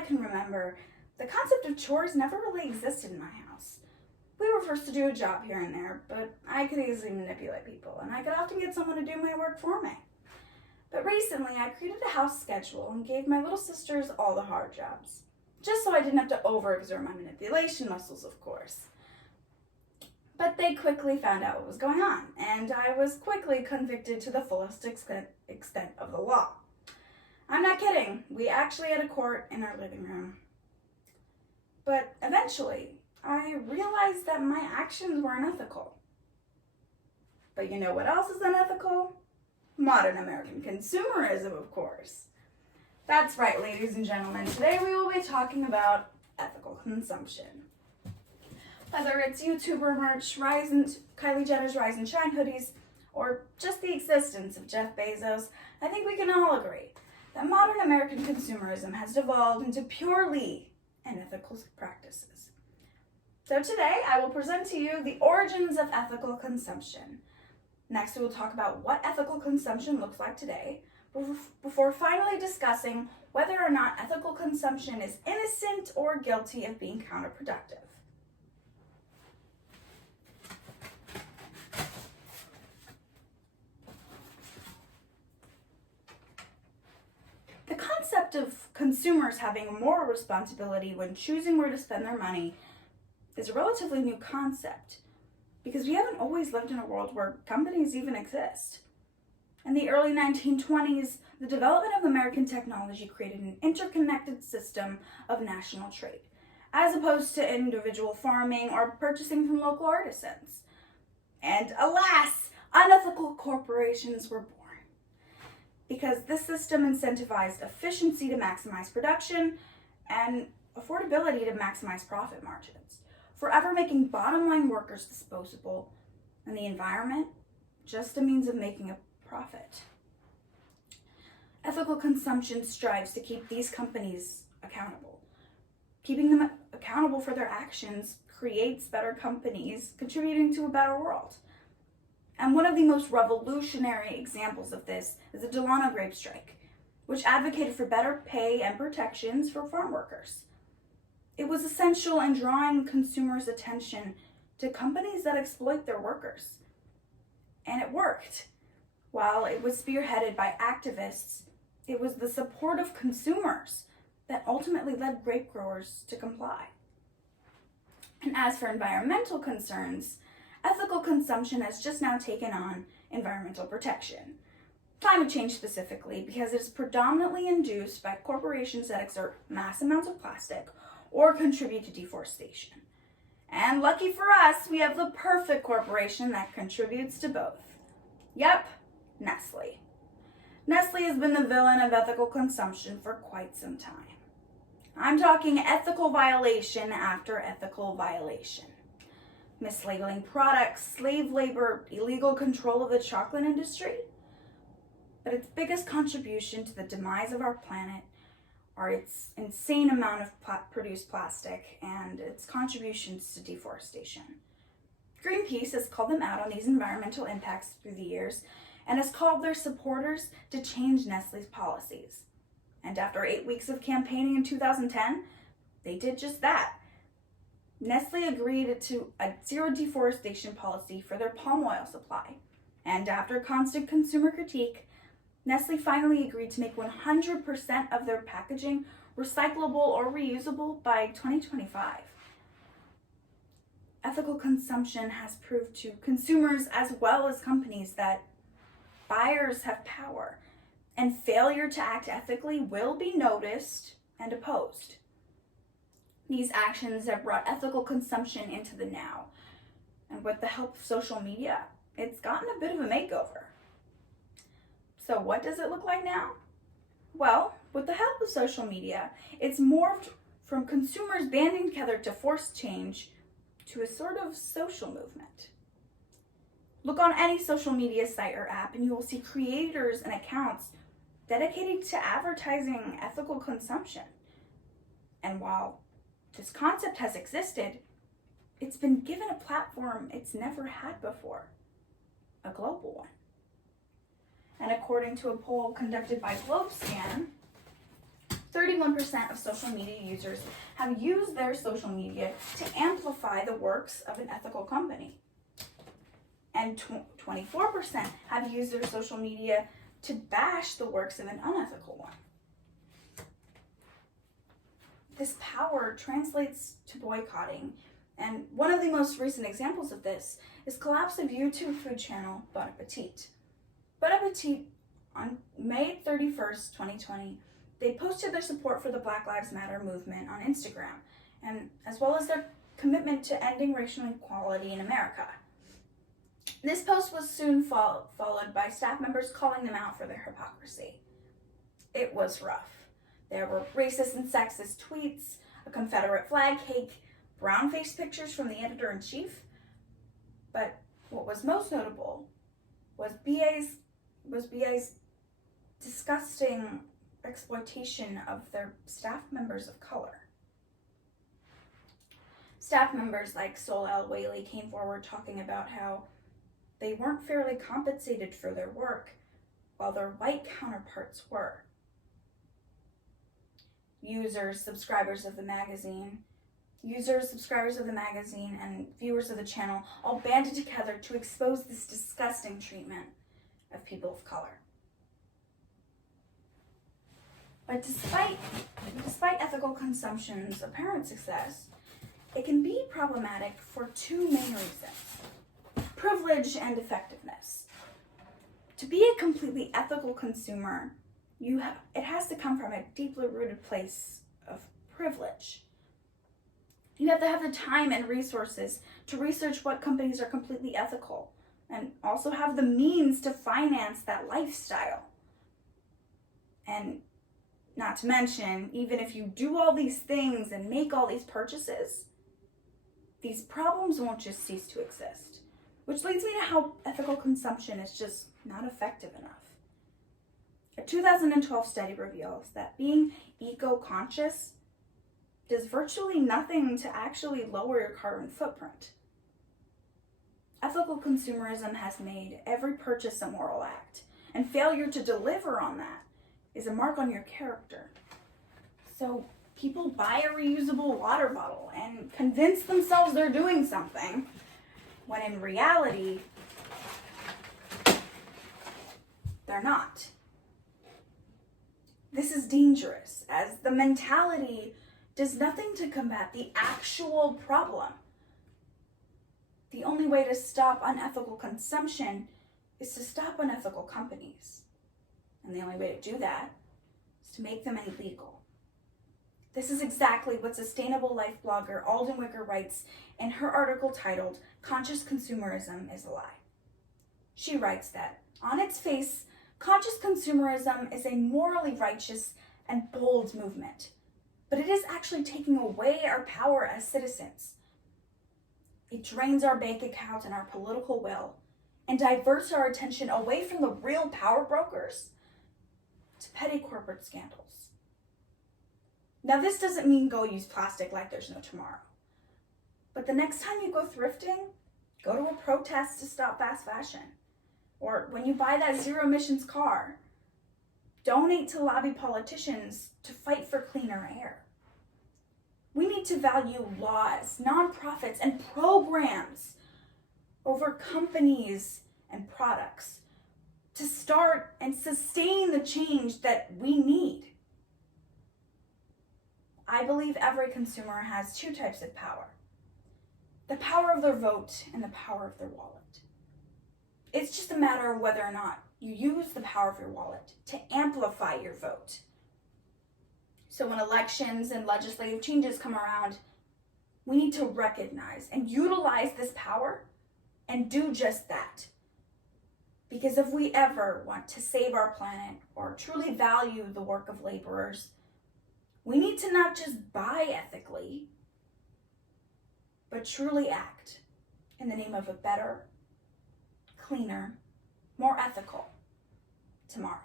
I can remember, the concept of chores never really existed in my house. We were forced to do a job here and there, but I could easily manipulate people, and I could often get someone to do my work for me. But recently, I created a house schedule and gave my little sisters all the hard jobs, just so I didn't have to overexert my manipulation muscles, of course. But they quickly found out what was going on, and I was quickly convicted to the fullest extent of the law. I'm not kidding, we actually had a court in our living room. But eventually, I realized that my actions were unethical. But you know what else is unethical? Modern American consumerism, of course. That's right, ladies and gentlemen. Today we will be talking about ethical consumption. Whether it's YouTuber merch, Kylie Jenner's Rise and Shine hoodies, or just the existence of Jeff Bezos, I think we can all agree that modern American consumerism has devolved into purely unethical practices. So today I will present to you the origins of ethical consumption. Next, we will talk about what ethical consumption looks like today, before finally discussing whether or not ethical consumption is innocent or guilty of being counterproductive. The concept of consumers having a moral responsibility when choosing where to spend their money is a relatively new concept, because we haven't always lived in a world where companies even exist. In the early 1920s, the development of American technology created an interconnected system of national trade, as opposed to individual farming or purchasing from local artisans. And alas, unethical corporations were born, because this system incentivized efficiency to maximize production and affordability to maximize profit margins, forever making bottom-line workers disposable and the environment just a means of making a profit. Ethical consumption strives to keep these companies accountable. Keeping them accountable for their actions creates better companies, contributing to a better world. And one of the most revolutionary examples of this is the Delano grape strike, which advocated for better pay and protections for farm workers. It was essential in drawing consumers' attention to companies that exploit their workers. And it worked. While it was spearheaded by activists, it was the support of consumers that ultimately led grape growers to comply. And as for environmental concerns, ethical consumption has just now taken on environmental protection. Climate change specifically, because it is predominantly induced by corporations that exert mass amounts of plastic or contribute to deforestation. And lucky for us, we have the perfect corporation that contributes to both. Yep, Nestle. Nestle has been the villain of ethical consumption for quite some time. I'm talking ethical violation after ethical violation. Mislabeling products, slave labor, illegal control of the chocolate industry. But its biggest contribution to the demise of our planet are its insane amount of produced plastic and its contributions to deforestation. Greenpeace has called them out on these environmental impacts through the years and has called their supporters to change Nestle's policies. And after 8 weeks of campaigning in 2010, they did just that. Nestle agreed to a zero deforestation policy for their palm oil supply. And after constant consumer critique, Nestle finally agreed to make 100% of their packaging recyclable or reusable by 2025. Ethical consumption has proved to consumers as well as companies that buyers have power, and failure to act ethically will be noticed and opposed. These actions have brought ethical consumption into the now, and with the help of social media, it's gotten a bit of a makeover. So what does it look like now? Well, with the help of social media, it's morphed from consumers banding together to force change to a sort of social movement. Look on any social media site or app and you will see creators and accounts dedicated to advertising ethical consumption. And while this concept has existed, it's been given a platform it's never had before, a global one. And according to a poll conducted by GlobeScan, 31% of social media users have used their social media to amplify the works of an ethical company. And 24% have used their social media to bash the works of an unethical one. This power translates to boycotting, and one of the most recent examples of this is collapse of YouTube food channel Bon Appetit. Bon Appetit, on May 31st, 2020, they posted their support for the Black Lives Matter movement on Instagram, and as well as their commitment to ending racial inequality in America. This post was soon followed by staff members calling them out for their hypocrisy. It was rough. There were racist and sexist tweets, a Confederate flag cake, brown-faced pictures from the editor-in-chief. But what was most notable was BA's disgusting exploitation of their staff members of color. Staff members like Sol El-Whaley came forward talking about how they weren't fairly compensated for their work, while their white counterparts were. Users, subscribers of the magazine, and viewers of the channel all banded together to expose this disgusting treatment of people of color. But despite ethical consumption's apparent success, it can be problematic for two main reasons: privilege and effectiveness. To be a completely ethical consumer, it has to come from a deeply rooted place of privilege. You have to have the time and resources to research what companies are completely ethical, and also have the means to finance that lifestyle. And not to mention, even if you do all these things and make all these purchases, these problems won't just cease to exist. Which leads me to how ethical consumption is just not effective enough. A 2012 study reveals that being eco-conscious does virtually nothing to actually lower your carbon footprint. Ethical consumerism has made every purchase a moral act, and failure to deliver on that is a mark on your character. So people buy a reusable water bottle and convince themselves they're doing something, when in reality, they're not. This is dangerous, as the mentality does nothing to combat the actual problem. The only way to stop unethical consumption is to stop unethical companies. And the only way to do that is to make them illegal. This is exactly what Sustainable Life blogger Alden Wicker writes in her article titled, "Conscious Consumerism is a Lie." She writes that, on its face, conscious consumerism is a morally righteous and bold movement, but it is actually taking away our power as citizens. It drains our bank account and our political will, and diverts our attention away from the real power brokers to petty corporate scandals. Now, this doesn't mean go use plastic like there's no tomorrow. But the next time you go thrifting, go to a protest to stop fast fashion. Or when you buy that zero emissions car, donate to lobby politicians to fight for cleaner air. We need to value laws, nonprofits, and programs over companies and products to start and sustain the change that we need. I believe every consumer has two types of power: the power of their vote and the power of their wallet. It's just a matter of whether or not you use the power of your wallet to amplify your vote. So when elections and legislative changes come around, we need to recognize and utilize this power and do just that. Because if we ever want to save our planet or truly value the work of laborers, we need to not just buy ethically, but truly act in the name of a better, cleaner, more ethical tomorrow.